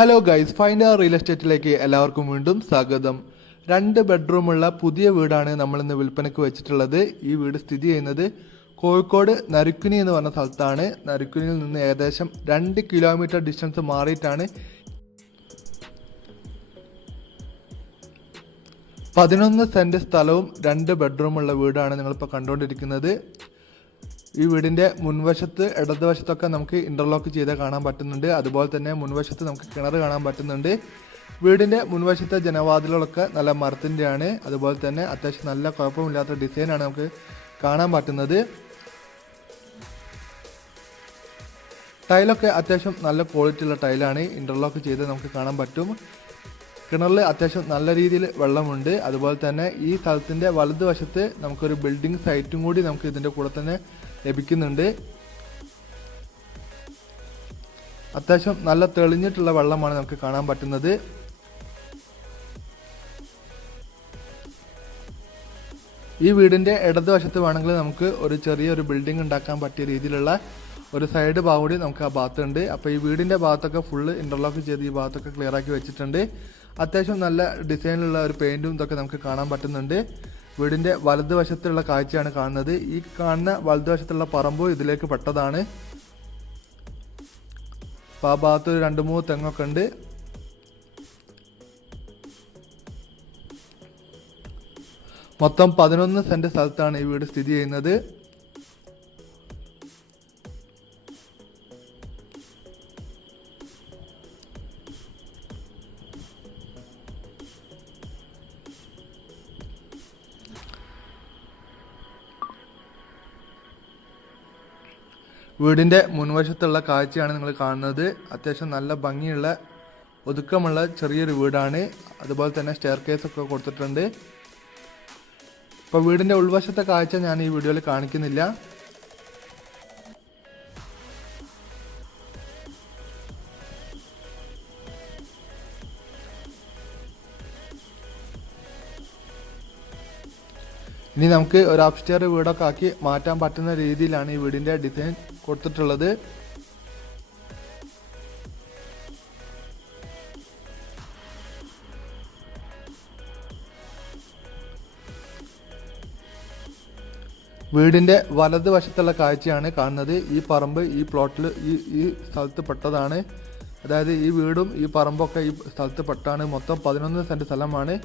Hello guys, find real എസ്റ്റേറ്റിലേക്ക് എല്ലാവർക്കും വീണ്ടും സ്വാഗതം. 2 ബെഡ്റൂമുള്ള പുതിയ വീടാണ് നമ്മൾ ഇന്ന് വിൽപ്പനയ്ക്ക് വെച്ചിട്ടുള്ളത്. ഈ വീട് സ്ഥിതി ചെയ്യുന്നത് കോഴിക്കോട് നരുക്കുനി എന്ന് പറഞ്ഞ സ്ഥലത്താണ്. നരുക്കുനിയിൽ നിന്ന് ഏകദേശം 2 കിലോമീറ്റർ ഡിസ്റ്റൻസ് മാറിയിട്ടാണ് 11 സെന്റ് സ്ഥലവും 2 ബെഡ്റൂമുള്ള വീടാണ് നിങ്ങളിപ്പോൾ കണ്ടുകൊണ്ടിരിക്കുന്നത്. ഈ വീടിൻ്റെ മുൻവശത്ത് ഇടതുവശത്തൊക്കെ നമുക്ക് ഇൻ്റർലോക്ക് ചെയ്ത് കാണാൻ പറ്റുന്നുണ്ട്. അതുപോലെ തന്നെ മുൻവശത്ത് നമുക്ക് കിണർ കാണാൻ പറ്റുന്നുണ്ട്. വീടിൻ്റെ മുൻവശത്തെ ജനവാതിലുകളൊക്കെ നല്ല മരത്തിൻ്റെയാണ്. അതുപോലെ തന്നെ അത്യാവശ്യം നല്ല കുഴപ്പമില്ലാത്ത ഡിസൈനാണ് നമുക്ക് കാണാൻ പറ്റുന്നത്. ടൈലൊക്കെ അത്യാവശ്യം നല്ല ക്വാളിറ്റി ഉള്ള ടൈലാണ്. ഇൻ്റർലോക്ക് ചെയ്ത് നമുക്ക് കാണാൻ പറ്റും. കിണറിൽ അത്യാവശ്യം നല്ല രീതിയിൽ വെള്ളമുണ്ട്. അതുപോലെ തന്നെ ഈ സ്ഥലത്തിൻ്റെ വലതുവശത്ത് നമുക്കൊരു ബിൽഡിംഗ് സൈറ്റും കൂടി നമുക്ക് ഇതിൻ്റെ കൂടെ തന്നെ ലഭിക്കുന്നുണ്ട്. അത്യാവശ്യം നല്ല തെളിഞ്ഞിട്ടുള്ള വെള്ളമാണ് നമുക്ക് കാണാൻ പറ്റുന്നത്. ഈ വീടിൻ്റെ ഇടതുവശത്ത് വേണമെങ്കിൽ നമുക്ക് ഒരു ചെറിയൊരു ബിൽഡിംഗ് ഉണ്ടാക്കാൻ പറ്റിയ രീതിയിലുള്ള ഒരു സൈഡ് ഭാഗം കൂടി നമുക്ക് ആ ഭാഗത്തുണ്ട്. അപ്പോൾ ഈ വീടിൻ്റെ ഭാഗത്തൊക്കെ ഫുള്ള് ഇൻ്റർലോക്ക് ചെയ്ത് ഈ ഭാഗത്തൊക്കെ ക്ലിയർ ആക്കി വെച്ചിട്ടുണ്ട്. അത്യാവശ്യം നല്ല ഡിസൈനിലുള്ള ഒരു പെയിൻറ്റും ഇതൊക്കെ നമുക്ക് കാണാൻ പറ്റുന്നുണ്ട്. വീടിൻ്റെ വലതുവശത്തുള്ള കാഴ്ചയാണ് കാണുന്നത്. ഈ കാണുന്ന വലതുവശത്തുള്ള പറമ്പ് ഇതിലേക്ക് പെട്ടതാണ്. അപ്പോൾ ആ ഭാഗത്ത് 2-3 തെങ്ങൊക്കെ ഉണ്ട്. മൊത്തം 11 സെന്റ് സ്ഥലത്താണ് ഈ വീട് സ്ഥിതി ചെയ്യുന്നത്. വീടിൻ്റെ മുൻവശത്തുള്ള കാഴ്ചയാണ് നിങ്ങൾ കാണുന്നത്. അത്യാവശ്യം നല്ല ഭംഗിയുള്ള ഒതുക്കമുള്ള ചെറിയൊരു വീടാണ്. അതുപോലെ തന്നെ സ്റ്റെയർ കേസ് ഒക്കെ കൊടുത്തിട്ടുണ്ട്. ഇപ്പോൾ വീടിൻ്റെ ഉൾവശത്തെ കാഴ്ച ഞാൻ ഈ വീഡിയോയിൽ കാണിക്കുന്നില്ല. ഇനി നമുക്ക് ഒരു അപ്സ്റ്റെയർ വീടൊക്കെ ആക്കി മാറ്റാൻ പറ്റുന്ന രീതിയിലാണ് ഈ വീടിൻ്റെ ഡിസൈൻ കൊടുത്തിട്ടുള്ളത്. വീടിൻ്റെ വലതുവശത്തുള്ള കാഴ്ചയാണ് കാണുന്നത്. ഈ പറമ്പ് ഈ പ്ലോട്ടിൽ ഈ സ്ഥലത്ത് പെട്ടതാണ്. അതായത് ഈ വീടും ഈ പറമ്പൊക്കെ ഈ സ്ഥലത്ത് പെട്ടാണ്. മൊത്തം 11 സെന്റ് സ്ഥലമാണ്.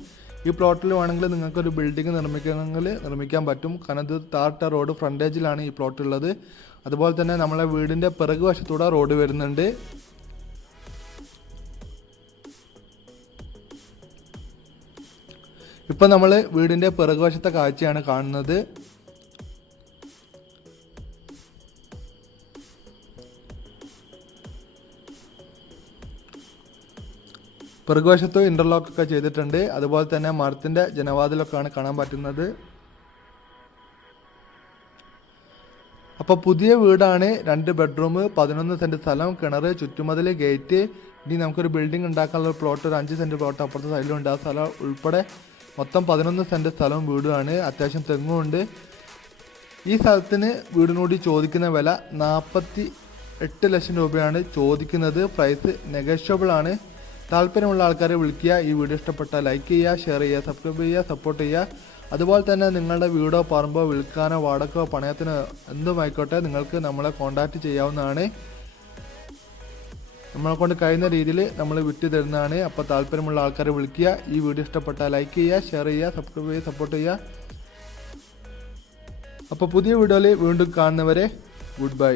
ഈ പ്ലോട്ടിൽ വേണമെങ്കിൽ നിങ്ങൾക്കൊരു ബിൽഡിംഗ് നിർമ്മിക്കണമെങ്കിൽ നിർമ്മിക്കാൻ പറ്റും. കാരണം ഇത് താർട്ട റോഡ് ഫ്രണ്ടേജിലാണ് ഈ പ്ലോട്ട് ഉള്ളത്. അതുപോലെ തന്നെ നമ്മളെ വീടിൻ്റെ പിറകു വശത്തൂടെ റോഡ് വരുന്നുണ്ട്. ഇപ്പം നമ്മൾ വീടിൻ്റെ പിറകുവശത്തെ കാഴ്ചയാണ് കാണുന്നത്. പിറകുവശത്ത് ഇൻ്റർലോക്ക് ഒക്കെ ചെയ്തിട്ടുണ്ട്. അതുപോലെ തന്നെ മരത്തിൻ്റെ ജനവാതിലൊക്കെയാണ് കാണാൻ പറ്റുന്നത്. അപ്പോൾ പുതിയ വീടാണ്. 2 ബെഡ്റൂം, 11 സെന്റ് സ്ഥലം, കിണർ, ചുറ്റുമതിൽ, ഗേറ്റ്. ഇനി നമുക്കൊരു ബിൽഡിംഗ് ഉണ്ടാക്കാനുള്ള പ്ലോട്ട്, ഒരു 5 സെന്റ് പ്ലോട്ട് അപ്പുറത്തെ സൈഡിലുണ്ട്. ആ സ്ഥലം ഉൾപ്പെടെ മൊത്തം 11 സെന്റ് സ്ഥലവും വീടുമാണ്. അത്യാവശ്യം തെങ്ങുമുണ്ട്. ഈ സ്ഥലത്തിന് വീടിനോട് ചോദിക്കുന്ന വില 48 ലക്ഷം രൂപയാണ് ചോദിക്കുന്നത്. പ്രൈസ് നെഗോഷ്യബിൾ ആണ്. താല്പര്യമുള്ള ആൾക്കാരെ വിളിക്കുക. ഈ വീഡിയോ ഇഷ്ടപ്പെട്ടാൽ ലൈക്ക് ചെയ്യുക, ഷെയർ ചെയ്യുക, സബ്സ്ക്രൈബ് ചെയ്യുക, സപ്പോർട്ട് ചെയ്യുക. അതുപോലെ തന്നെ നിങ്ങളുടെ വീടോ പറമ്പോ വിൽക്കാനോ വാടകയോ പണയത്തിനോ എന്തുമായിക്കോട്ടെ നിങ്ങൾക്ക് നമ്മളെ കോൺടാക്റ്റ് ചെയ്യാവുന്നതാണ്. നമ്മളെ കൊണ്ട് കഴിയുന്ന രീതിയിൽ നമ്മൾ വിറ്റ് തരുന്നതാണ്. അപ്പോൾ താല്പര്യമുള്ള ആൾക്കാരെ വിളിക്കുക. ഈ വീഡിയോ ഇഷ്ടപ്പെട്ടാൽ ലൈക്ക് ചെയ്യുക, ഷെയർ ചെയ്യുക, സബ്സ്ക്രൈബ് ചെയ്യുക, സപ്പോർട്ട് ചെയ്യുക. അപ്പോൾ പുതിയ വീഡിയോയിൽ വീണ്ടും കാണുന്നവരെ ഗുഡ് ബൈ.